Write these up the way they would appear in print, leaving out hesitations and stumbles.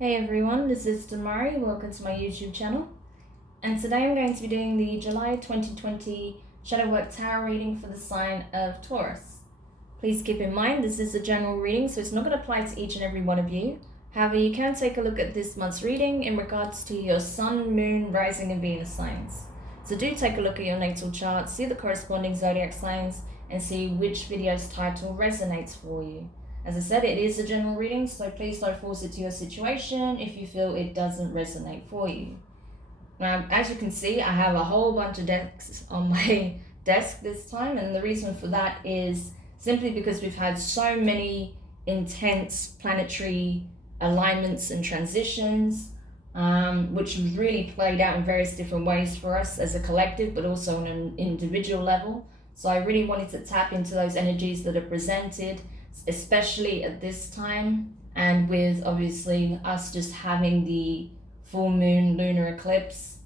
Hey everyone, this is Demari. Welcome to my YouTube channel. And today I'm going to be doing the July 2020 Shadow Work Tarot reading for the sign of Taurus. Please keep in mind this is a general reading, so it's not going to apply to each and every one of you. However, you can take a look at this month's reading in regards to your Sun, Moon, Rising and Venus signs. So do take a look at your natal chart, see the corresponding zodiac signs, and see which video's title resonates for you. As I said, it is a general reading, so please don't force it to your situation if you feel it doesn't resonate for you. Now, as you can see, I have a whole bunch of decks on my desk this time, and the reason for that is simply because we've had so many intense planetary alignments and transitions, which have really played out in various different ways for us as a collective, but also on an individual level. So I really wanted to tap into those energies that are presented, especially at this time, and with obviously us just having the full moon lunar eclipse,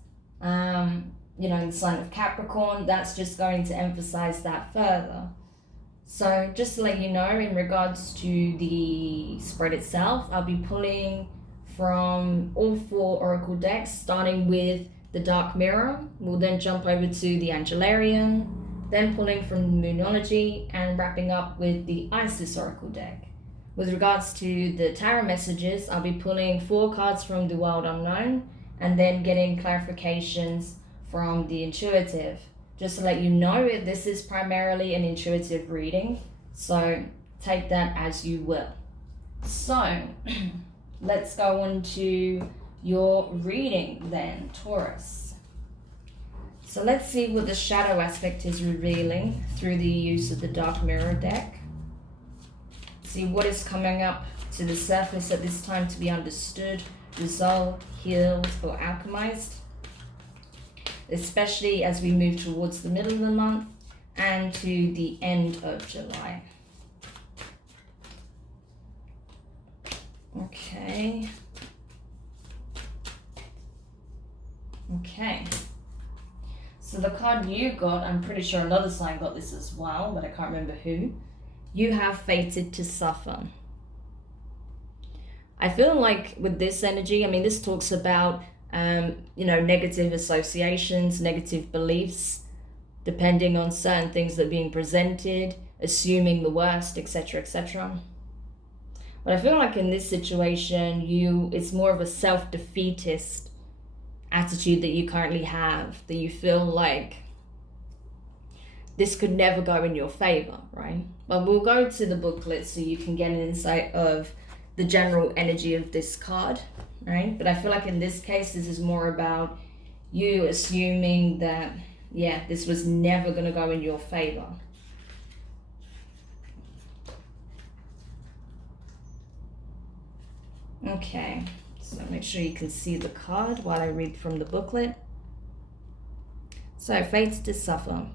in the sign of Capricorn, that's just going to emphasize that further. So just to let you know, in regards to the spread itself, I'll be pulling from all 4 oracle decks, starting with the Dark Mirror. We'll then jump over to the Angelarium, then pulling from Moonology, and wrapping up with the Isis Oracle deck. With regards to the tarot messages, I'll be pulling 4 cards from the Wild Unknown, and then getting clarifications from the Intuitive. Just to let you know, this is primarily an intuitive reading, so take that as you will. So, let's go on to your reading then, Taurus. So let's see what the shadow aspect is revealing through the use of the Dark Mirror deck. See what is coming up to the surface at this time to be understood, resolved, healed, or alchemized, especially as we move towards the middle of the month and to the end of July. Okay. So the card you got, I'm pretty sure another sign got this as well, but I can't remember who. You have fated to suffer. I feel like with this energy, this talks about, negative associations, negative beliefs, depending on certain things that are being presented, assuming the worst, etc., etc. But I feel like in this situation, it's more of a self-defeatist attitude that you currently have, that you feel like this could never go in your favor, right? But we'll go to the booklet so you can get an insight of the general energy of this card, right? But I feel like in this case, this is more about you assuming that, this was never going to go in your favor. Okay. So make sure you can see the card while I read from the booklet. So, fated to suffer.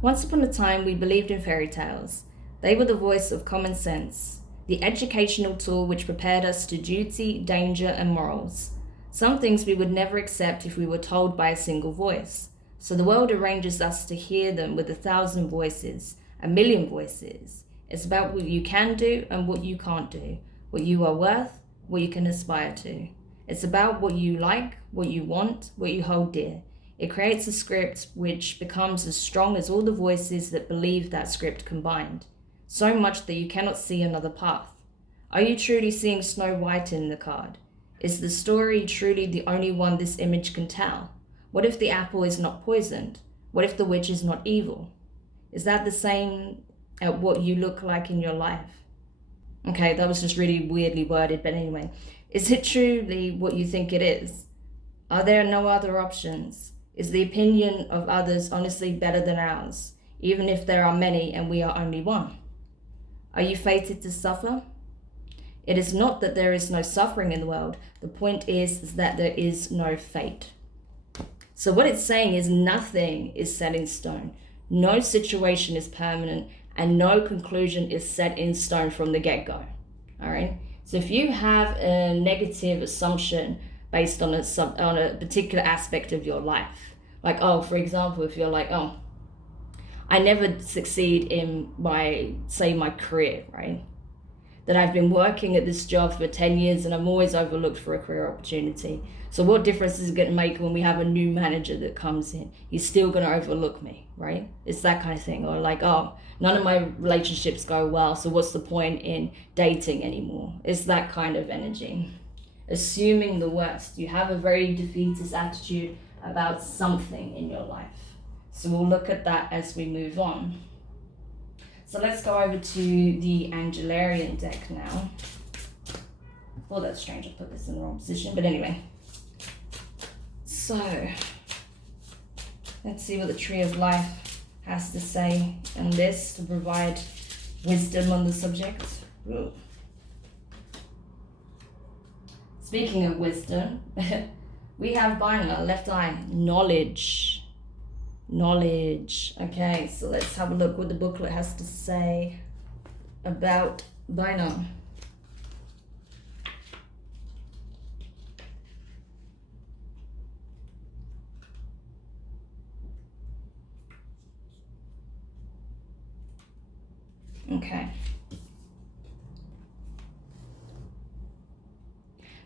Once upon a time, we believed in fairy tales. They were the voice of common sense, the educational tool which prepared us to duty, danger, and morals. Some things we would never accept if we were told by a single voice. So the world arranges us to hear them with 1,000 voices, 1,000,000 voices. It's about what you can do and what you can't do, what you are worth, what you can aspire to. It's about what you like, what you want, what you hold dear. It creates a script which becomes as strong as all the voices that believe that script combined, so much that you cannot see another path. Are you truly seeing Snow White in the card? Is the story truly the only one this image can tell? What if the apple is not poisoned? What if the witch is not evil? Is that the same at what you look like in your life? Okay, that was just really weirdly worded, but anyway. Is it truly what you think it is? Are there no other options? Is the opinion of others honestly better than ours, even if there are many and we are only one? Are you fated to suffer? It is not that there is no suffering in the world. The point is that there is no fate. So what it's saying is nothing is set in stone. No situation is permanent, and no conclusion is set in stone from the get-go. All right. So if you have a negative assumption based on a particular aspect of your life, like, for example, if you're like, I never succeed in my career, right? that I've been working at this job for 10 years and I'm always overlooked for a career opportunity. So what difference is it going to make when we have a new manager that comes in? He's still going to overlook me, right? It's that kind of thing. Or like, oh, none of my relationships go well, so what's the point in dating anymore? It's that kind of energy. Assuming the worst. You have a very defeatist attitude about something in your life. So we'll look at that as we move on. So let's go over to the Angelarium deck now. Oh, that's strange, I put this in the wrong position, but anyway. So, let's see what the Tree of Life has to say on this to provide wisdom on the subject. Ooh. Speaking of wisdom, we have Bina, left eye, knowledge. Knowledge. Okay, so let's have a look what the booklet has to say about Bina. Okay.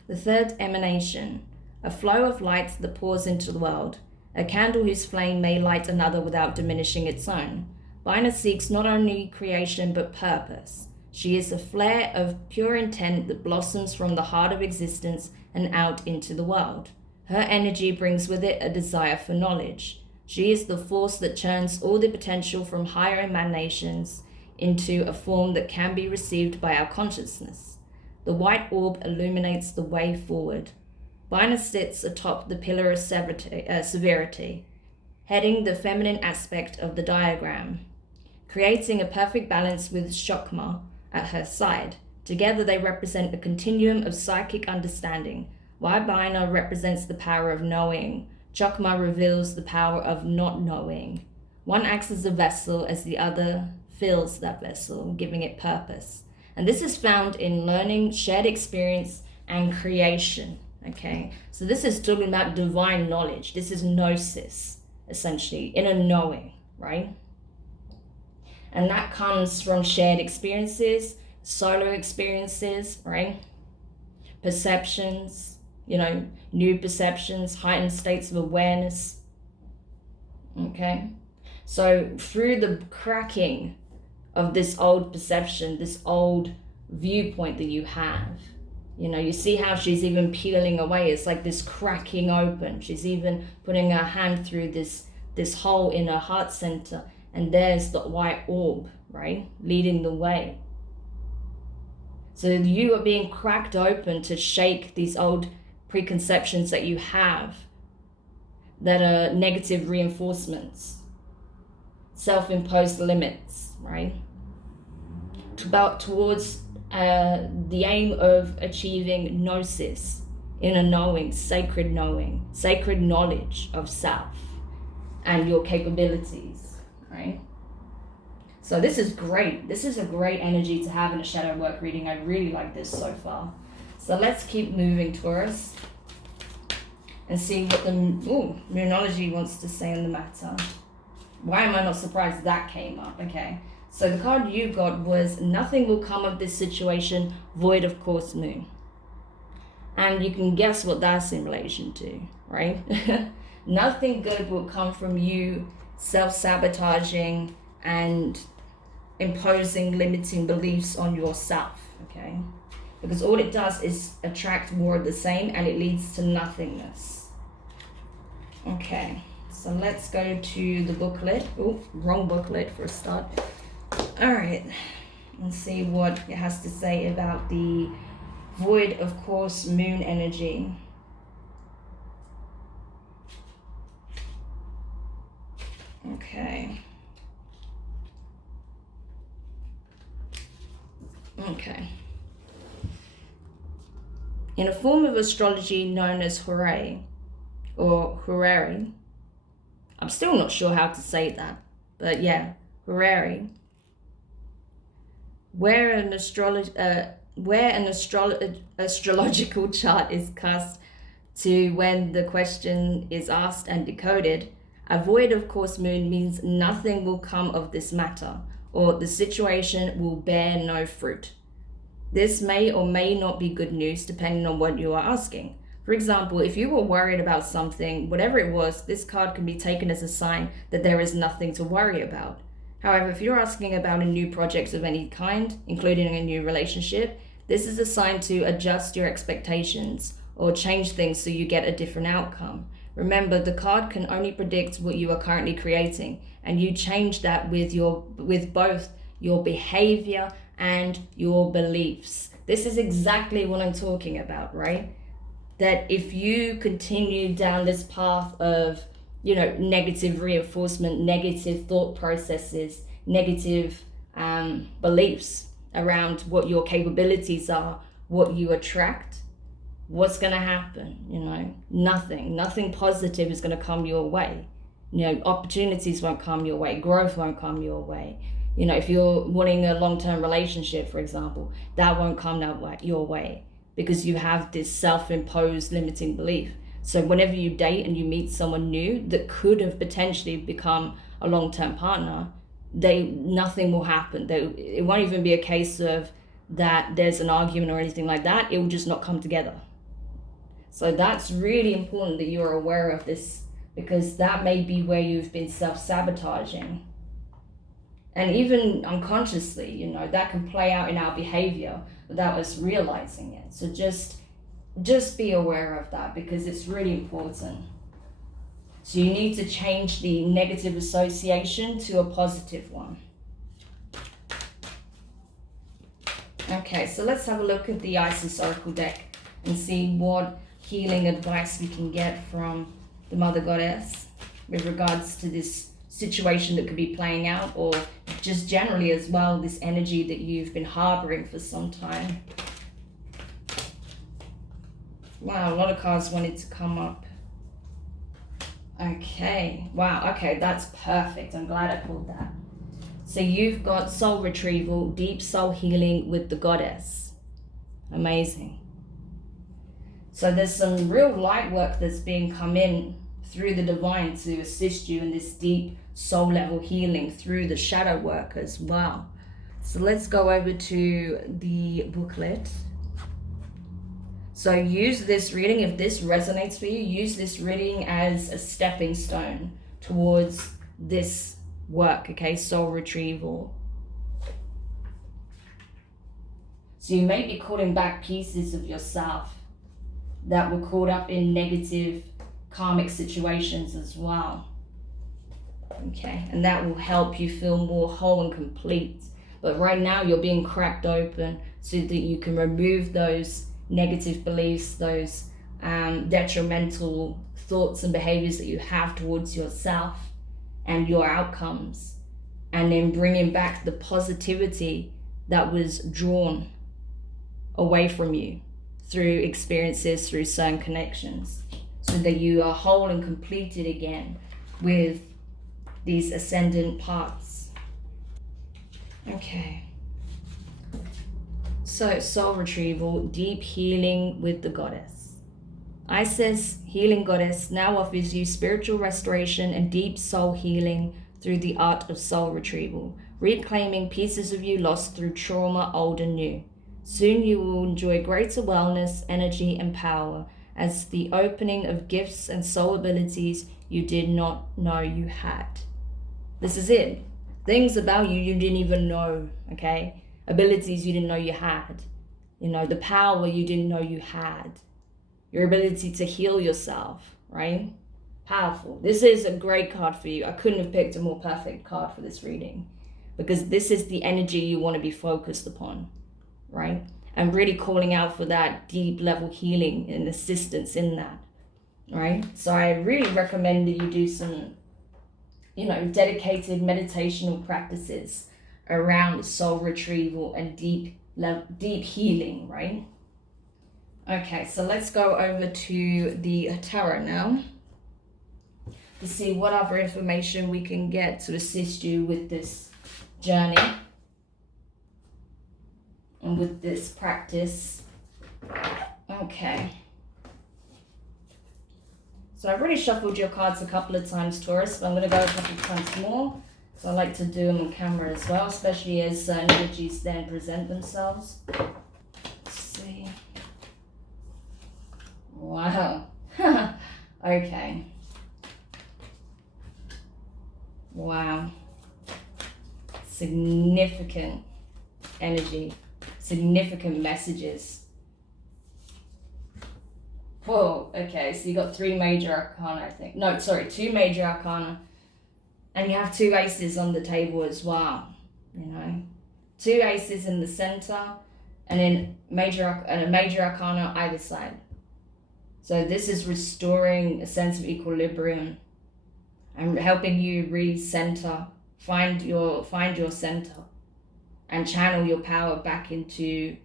The third emanation, a flow of light that pours into the world, a candle whose flame may light another without diminishing its own. Bina seeks not only creation but purpose. She is a flare of pure intent that blossoms from the heart of existence and out into the world. Her energy brings with it a desire for knowledge. She is the force that churns all the potential from higher emanations into a form that can be received by our consciousness. The white orb illuminates the way forward. Bina sits atop the pillar of severity, heading the feminine aspect of the diagram, creating a perfect balance with Chokmah at her side. Together they represent a continuum of psychic understanding. While Bina represents the power of knowing, Chokmah reveals the power of not knowing. One acts as a vessel as the other fills that vessel, giving it purpose. And this is found in learning, shared experience, and creation. Okay, so this is talking about divine knowledge. This is gnosis, essentially, inner knowing, right? And that comes from shared experiences, solo experiences, right? Perceptions, new perceptions, heightened states of awareness. Okay, so through the cracking of this old perception, this old viewpoint that you have, you see how she's even peeling away. It's like this cracking open. She's even putting her hand through this hole in her heart center, and there's the white orb, right, leading the way. So you are being cracked open to shake these old preconceptions that you have that are negative reinforcements, self-imposed limits, right? Towards the aim of achieving gnosis, inner knowing, sacred knowledge of self and your capabilities, right? So this is great. This is a great energy to have in a shadow work reading. I really like this so far. So let's keep moving, Taurus, and see what the Moonology wants to say on the matter. Why am I not surprised that came up? Okay. So the card you got was nothing will come of this situation, void of course moon. And you can guess what that's in relation to, right? Nothing good will come from you self-sabotaging and imposing limiting beliefs on yourself, okay? Because all it does is attract more of the same and it leads to nothingness. Okay, so let's go to the booklet. Oh, wrong booklet for a start. All right, let's see what it has to say about the void of course moon energy. Okay. In a form of astrology known as Hooray or Horary, I'm still not sure how to say that, but yeah, Horary, where an astrological chart is cast to when the question is asked and decoded, a void of course moon means nothing will come of this matter, or the situation will bear no fruit. This may or may not be good news depending on what you are asking. For example, if you were worried about something, whatever it was, this card can be taken as a sign that there is nothing to worry about. However, if you're asking about a new project of any kind, including a new relationship, this is a sign to adjust your expectations or change things so you get a different outcome. Remember, the card can only predict what you are currently creating, and you change that with both your behavior and your beliefs. This is exactly what I'm talking about, right? That if you continue down this path of, negative reinforcement, negative thought processes, negative beliefs around what your capabilities are, what you attract, what's going to happen? Nothing positive is going to come your way. Opportunities won't come your way, growth won't come your way. If you're wanting a long-term relationship, for example, that won't come your way because you have this self-imposed limiting belief. So whenever you date and you meet someone new that could have potentially become a long-term partner, nothing will happen. It won't even be a case of that there's an argument or anything like that. It will just not come together. So that's really important that you're aware of this, because that may be where you've been self-sabotaging. And even unconsciously, that can play out in our behavior without us realizing it. So just be aware of that, because it's really important. So you need to change the negative association to a positive one. Okay, so let's have a look at the Isis Oracle deck and see what healing advice we can get from the Mother Goddess with regards to this situation that could be playing out, or just generally as well, this energy that you've been harboring for some time. Wow, a lot of cards wanted to come up. Okay, wow, okay, that's perfect. I'm glad I pulled that. So you've got soul retrieval, deep soul healing with the Goddess. Amazing. So there's some real light work that's being come in through the divine to assist you in this deep soul level healing through the shadow work as well. So let's go over to the booklet. So use this reading, if this resonates for you, use this reading as a stepping stone towards this work, okay? Soul retrieval. So you may be calling back pieces of yourself that were caught up in negative karmic situations as well. Okay, and that will help you feel more whole and complete. But right now you're being cracked open so that you can remove those negative beliefs, those detrimental thoughts and behaviors that you have towards yourself and your outcomes, and then bringing back the positivity that was drawn away from you through experiences, through certain connections, so that you are whole and completed again with these ascendant parts. Okay. So soul retrieval, deep healing with the Goddess. Isis, healing goddess, now offers you spiritual restoration and deep soul healing through the art of soul retrieval, reclaiming pieces of you lost through trauma, old and new. Soon you will enjoy greater wellness, energy and power as the opening of gifts and soul abilities you did not know you had. This is it. Things about you didn't even know, okay? Abilities you didn't know you had. The power you didn't know you had. Your ability to heal yourself, right? Powerful. This is a great card for you. I couldn't have picked a more perfect card for this reading, because this is the energy you want to be focused upon, right? And really calling out for that deep level healing and assistance in that, right? So I really recommend that you do some, dedicated meditational practices around soul retrieval and deep healing, right? Okay, so let's go over to the tarot now to see what other information we can get to assist you with this journey and with this practice. Okay. So I've already shuffled your cards a couple of times, Taurus, but I'm going to go a couple of times more. So I like to do them on camera as well, especially as energies then present themselves. Wow. Okay. Wow. Significant energy, significant messages. Whoa, okay, so you got 3 major arcana, I think. No, sorry, 2 major arcana. And you have 2 aces on the table as well, you know. 2 aces in the center, and then a major arcana either side. So this is restoring a sense of equilibrium and helping you re-center, find your center, and channel your power back into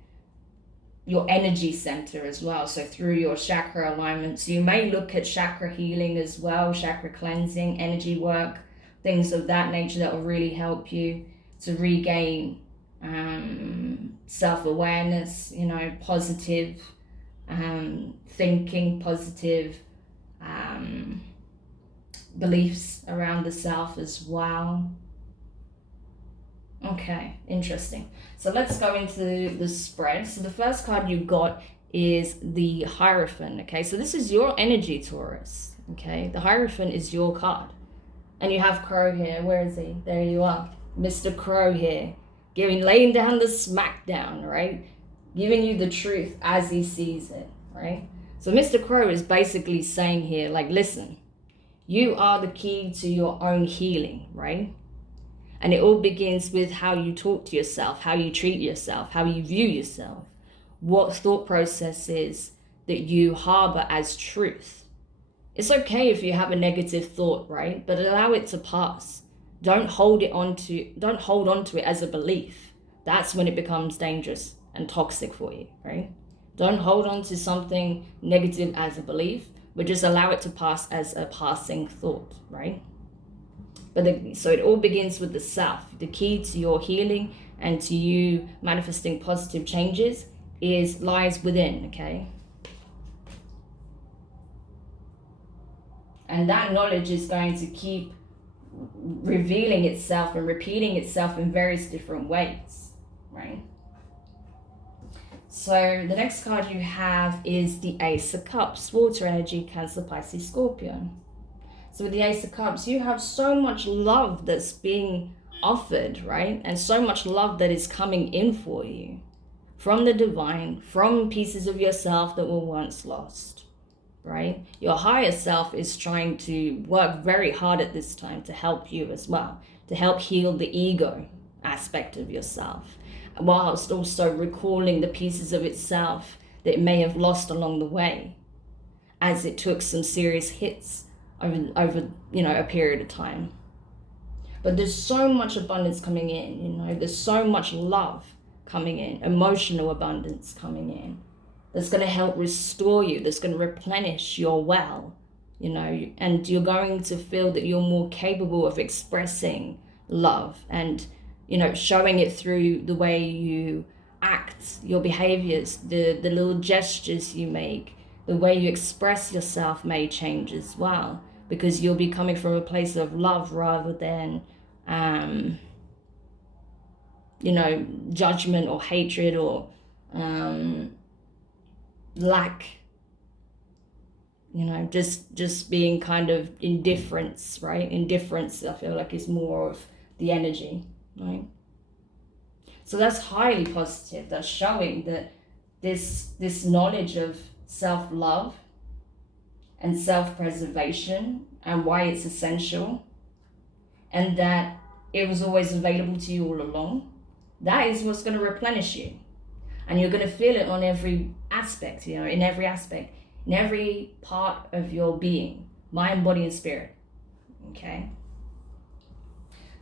your energy center as well. So through your chakra alignments, you may look at chakra healing as well, chakra cleansing, energy work, things of that nature that will really help you to regain self-awareness, you know, positive thinking, positive beliefs around the self as well. Okay, interesting. So let's go into the spread. So the first card you got is the Hierophant. Okay, so this is your energy, Taurus. Okay, the Hierophant is your card. And you have Crow here. Where is he? There you are. Mr. Crow here. Laying down the smackdown, right? Giving you the truth as he sees it, right? So Mr. Crow is basically saying here, like, listen, you are the key to your own healing, right? And it all begins with how you talk to yourself, how you treat yourself, how you view yourself, what thought processes that you harbor as truth. It's okay if you have a negative thought, right? But allow it to pass. Don't hold on to it as a belief. That's when it becomes dangerous and toxic for you, right? Don't hold on to something negative as a belief, but just allow it to pass as a passing thought, right? So it all begins with the self. The key to your healing and to you manifesting positive changes lies within, okay? And that knowledge is going to keep revealing itself and repeating itself in various different ways, right? So the next card you have is the Ace of Cups, water energy, Cancer, Pisces, Scorpio. So with the Ace of Cups, you have so much love that's being offered, right? And so much love that is coming in for you from the divine, from pieces of yourself that were once lost, right? Your higher self is trying to work very hard at this time to help you as well, to help heal the ego aspect of yourself, whilst also recalling the pieces of itself that it may have lost along the way as it took some serious hits over a period of time. But there's so much abundance coming in, there's so much love coming in, emotional abundance coming in, that's going to help restore you, that's going to replenish your well, and you're going to feel that you're more capable of expressing love and, showing it through the way you act, your behaviors, the little gestures you make, the way you express yourself may change as well, because you'll be coming from a place of love rather than, judgment or hatred or lack, just being kind of indifference, right? Indifference, I feel like, is more of the energy, right? So that's highly positive. That's showing that this knowledge of self-love and self-preservation and why it's essential, and that it was always available to you all along, that is what's going to replenish you. And you're going to feel it on every aspect, in every aspect, in every part of your being, mind, body, and spirit, okay?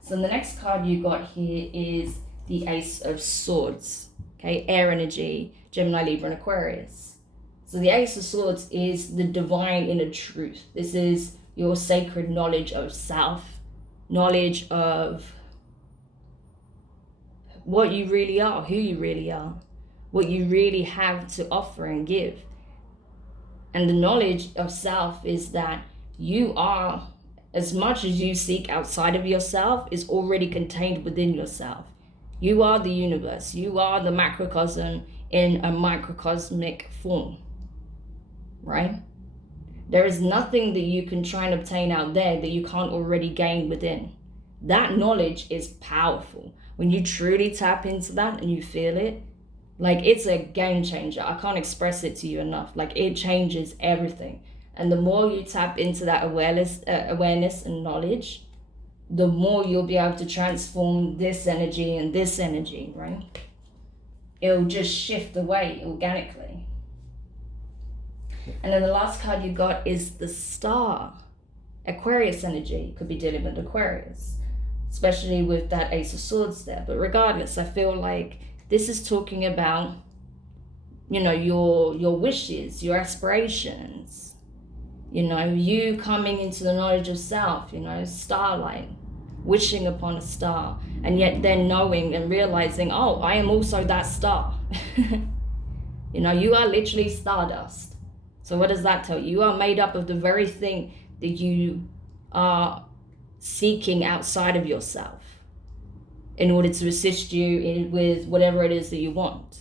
So the next card you got here is the Ace of Swords, okay? Air energy, Gemini, Libra, and Aquarius. So the Ace of Swords is the divine inner truth. This is your sacred knowledge of self, knowledge of what you really are, who you really are, what you really have to offer and give. And the knowledge of self is that you are, as much as you seek outside of yourself, is already contained within yourself. You are the universe. You are the macrocosm in a microcosmic form. right? There is nothing that you can try and obtain out there that you can't already gain within. That knowledge is powerful. When you truly tap into that and you feel it, like, it's a game changer. I can't express it to you enough. Like, it changes everything. And the more you tap into that awareness and knowledge, the more you'll be able to transform this energy and this energy, right? It'll just shift away organically. And then the last card you got is the Star. Aquarius energy. Could be dealing with Aquarius, especially with that Ace of Swords there. But regardless, I feel like this is talking about, you know, your wishes, your aspirations, you know, you coming into the knowledge of self, you know, starlight, wishing upon a star, and yet then knowing and realizing, oh, I am also that star. You know, you are literally stardust. So what does that tell you? You are made up of the very thing that you are seeking outside of yourself in order to assist you with whatever it is that you want.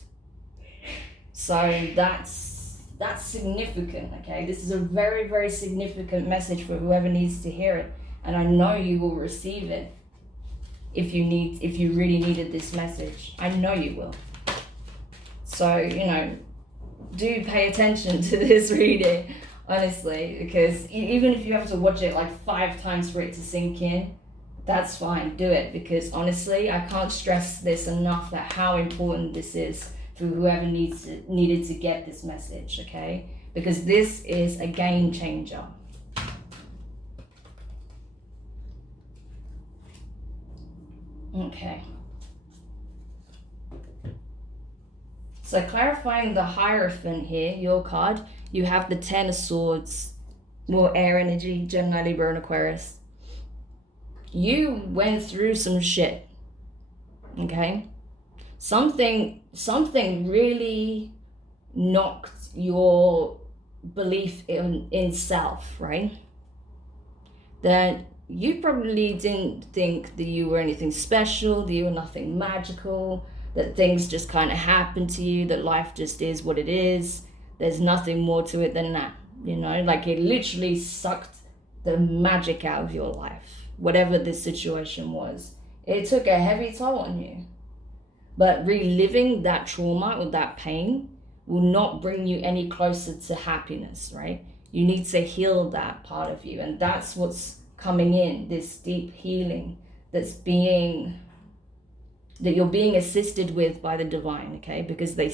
So that's significant, okay? This is a very, very significant message for whoever needs to hear it. And I know you will receive it if you really needed this message. I know you will. So, you know, do pay attention to this reading, honestly, because even if you have to watch it like 5 times for it to sink in, that's fine, do it, because honestly, I can't stress this enough, that how important this is for whoever needed to get this message, okay? Because this is a game changer. Okay. So clarifying the Hierophant here, your card, you have the 10 of Swords, more air energy, Gemini, Libra, and Aquarius. You went through some shit, okay? Something really knocked your belief in self, right? That you probably didn't think that you were anything special, that you were nothing magical, that things just kind of happen to you, that life just is what it is. There's nothing more to it than that, you know? Like, it literally sucked the magic out of your life, whatever this situation was. It took a heavy toll on you. But reliving that trauma or that pain will not bring you any closer to happiness, right? You need to heal that part of you. And that's what's coming in, this deep healing that you're being assisted with by the divine, okay? Because they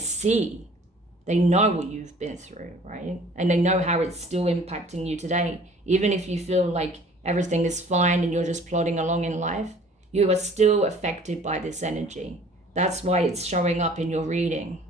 know what you've been through, right? And they know how it's still impacting you today. Even if you feel like everything is fine and you're just plodding along in life, you are still affected by this energy. That's why it's showing up in your reading.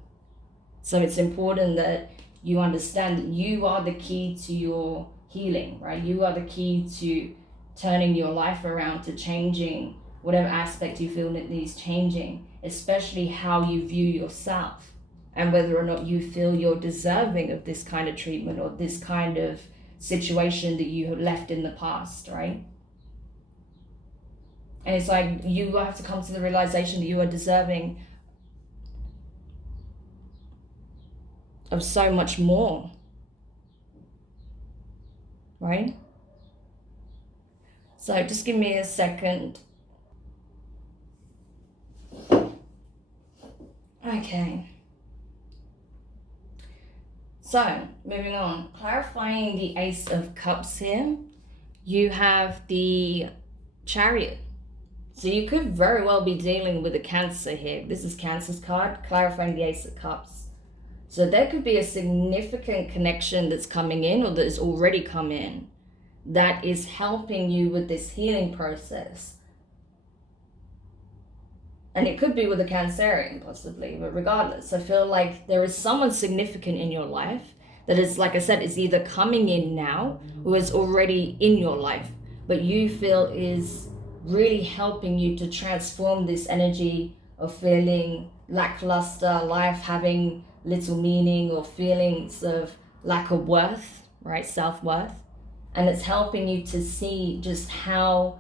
So it's important that you understand that you are the key to your healing, right? You are the key to turning your life around, to changing whatever aspect you feel that needs changing, especially how you view yourself and whether or not you feel you're deserving of this kind of treatment or this kind of situation that you have left in the past, right? And it's like you have to come to the realization that you are deserving of so much more, right? So just give me a second. Okay. So, moving on. Clarifying the Ace of Cups here, you have the Chariot. So you could very well be dealing with a Cancer here. This is Cancer's card, clarifying the Ace of Cups. So there could be a significant connection that's coming in or that has already come in that is helping you with this healing process. And it could be with a Cancerian possibly, but regardless, I feel like there is someone significant in your life that is, like I said, is either coming in now or is already in your life, but you feel is really helping you to transform this energy of feeling lackluster, life having little meaning, or feelings of lack of worth, right? Self-worth. And it's helping you to see just how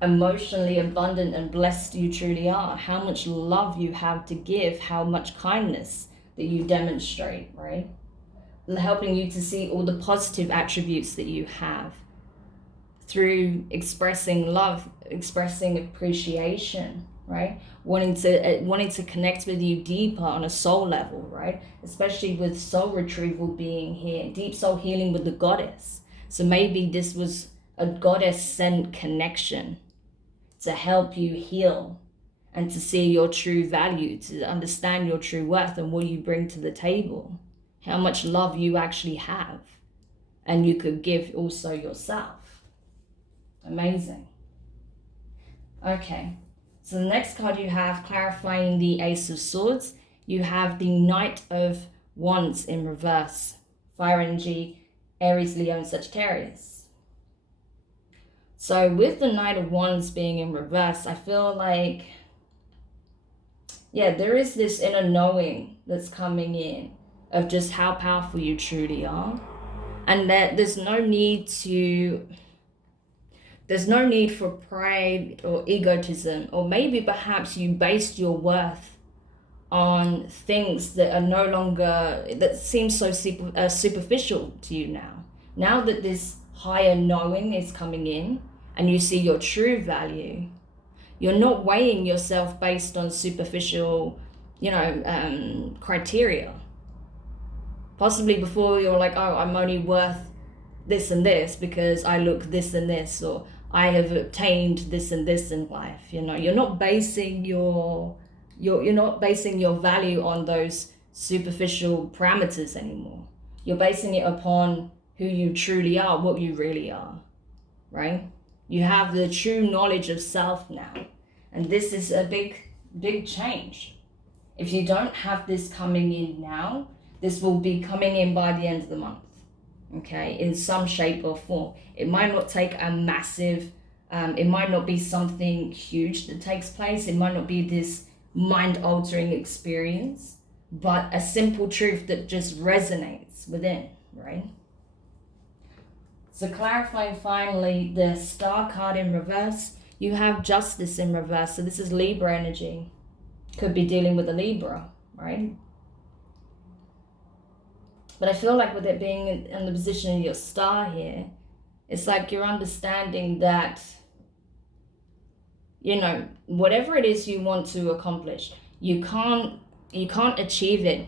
emotionally abundant and blessed you truly are, how much love you have to give, how much kindness that you demonstrate, right? helping you to see all the positive attributes that you have through expressing love, expressing appreciation, right? Wanting to connect with you deeper on a soul level, right? Especially with soul retrieval being here, deep soul healing with the goddess. So maybe this was a goddess sent connection to help you heal and to see your true value, to understand your true worth and what you bring to the table, how much love you actually have, and you could give also yourself. Amazing. Okay, so the next card you have, clarifying the Ace of Swords, you have the Knight of Wands in reverse. Fire energy, Aries, Leo, and Sagittarius. So with the Knight of Wands being in reverse, I feel like, yeah, there is this inner knowing that's coming in of just how powerful you truly are. And that there's no need for pride or egotism, or maybe perhaps you based your worth on things that are no longer, that seem so superficial to you now. Now that this higher knowing is coming in and you see your true value, you're not weighing yourself based on superficial, criteria. Possibly before you're like, oh, I'm only worth this and this because I look this and this, or I have obtained this and this in life. You're not basing your value on those superficial parameters anymore. You're basing it upon who you truly are, what you really are, right? You have the true knowledge of self now, and this is a big change. If you don't have this coming in now, this will be coming in by the end of the month, okay, in some shape or form. It might not take a massive, it might not be something huge that takes place. It might not be this mind-altering experience, but a simple truth that just resonates within, right? So clarifying finally the Star card in reverse, you have Justice in reverse. So this is Libra energy. Could be dealing with a Libra, right? But I feel like with it being in the position of your star here, it's like you're understanding that, whatever it is you want to accomplish, you can't achieve it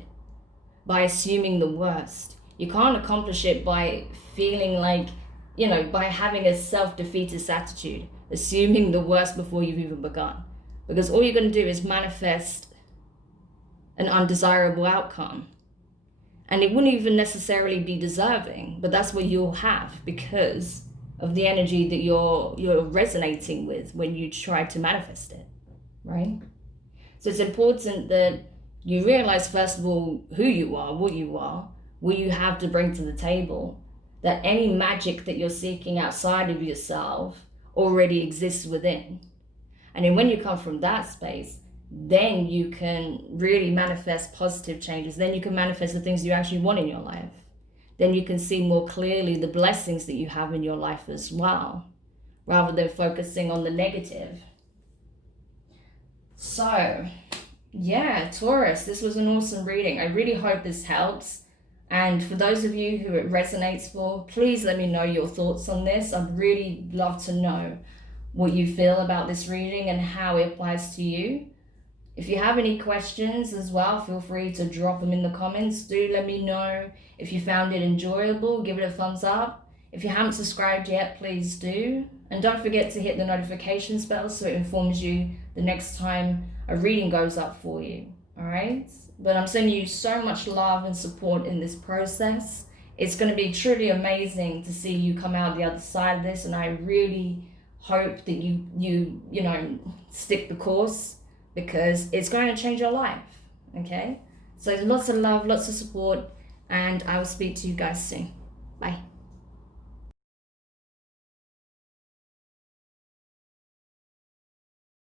by assuming the worst. You can't accomplish it by feeling like, by having a self-defeatist attitude, assuming the worst before you've even begun. Because all you're going to do is manifest an undesirable outcome. And it wouldn't even necessarily be deserving, but that's what you'll have because of the energy that you're resonating with when you try to manifest it, right? So it's important that you realize, first of all, who you are, what you have to bring to the table, that any magic that you're seeking outside of yourself already exists within. And then when you come from that space, then you can really manifest positive changes. Then you can manifest the things you actually want in your life. Then you can see more clearly the blessings that you have in your life as well, rather than focusing on the negative. So, yeah, Taurus, this was an awesome reading. I really hope this helps. And for those of you who it resonates for, please let me know your thoughts on this. I'd really love to know what you feel about this reading and how it applies to you. If you have any questions as well, feel free to drop them in the comments. Do let me know if you found it enjoyable. Give it a thumbs up. If you haven't subscribed yet, please do. And don't forget to hit the notifications bell so it informs you the next time a reading goes up for you. All right? But I'm sending you so much love and support in this process. It's going to be truly amazing to see you come out the other side of this. And I really hope that you stick the course, because it's going to change your life, okay? So lots of love, lots of support, and I will speak to you guys soon. Bye.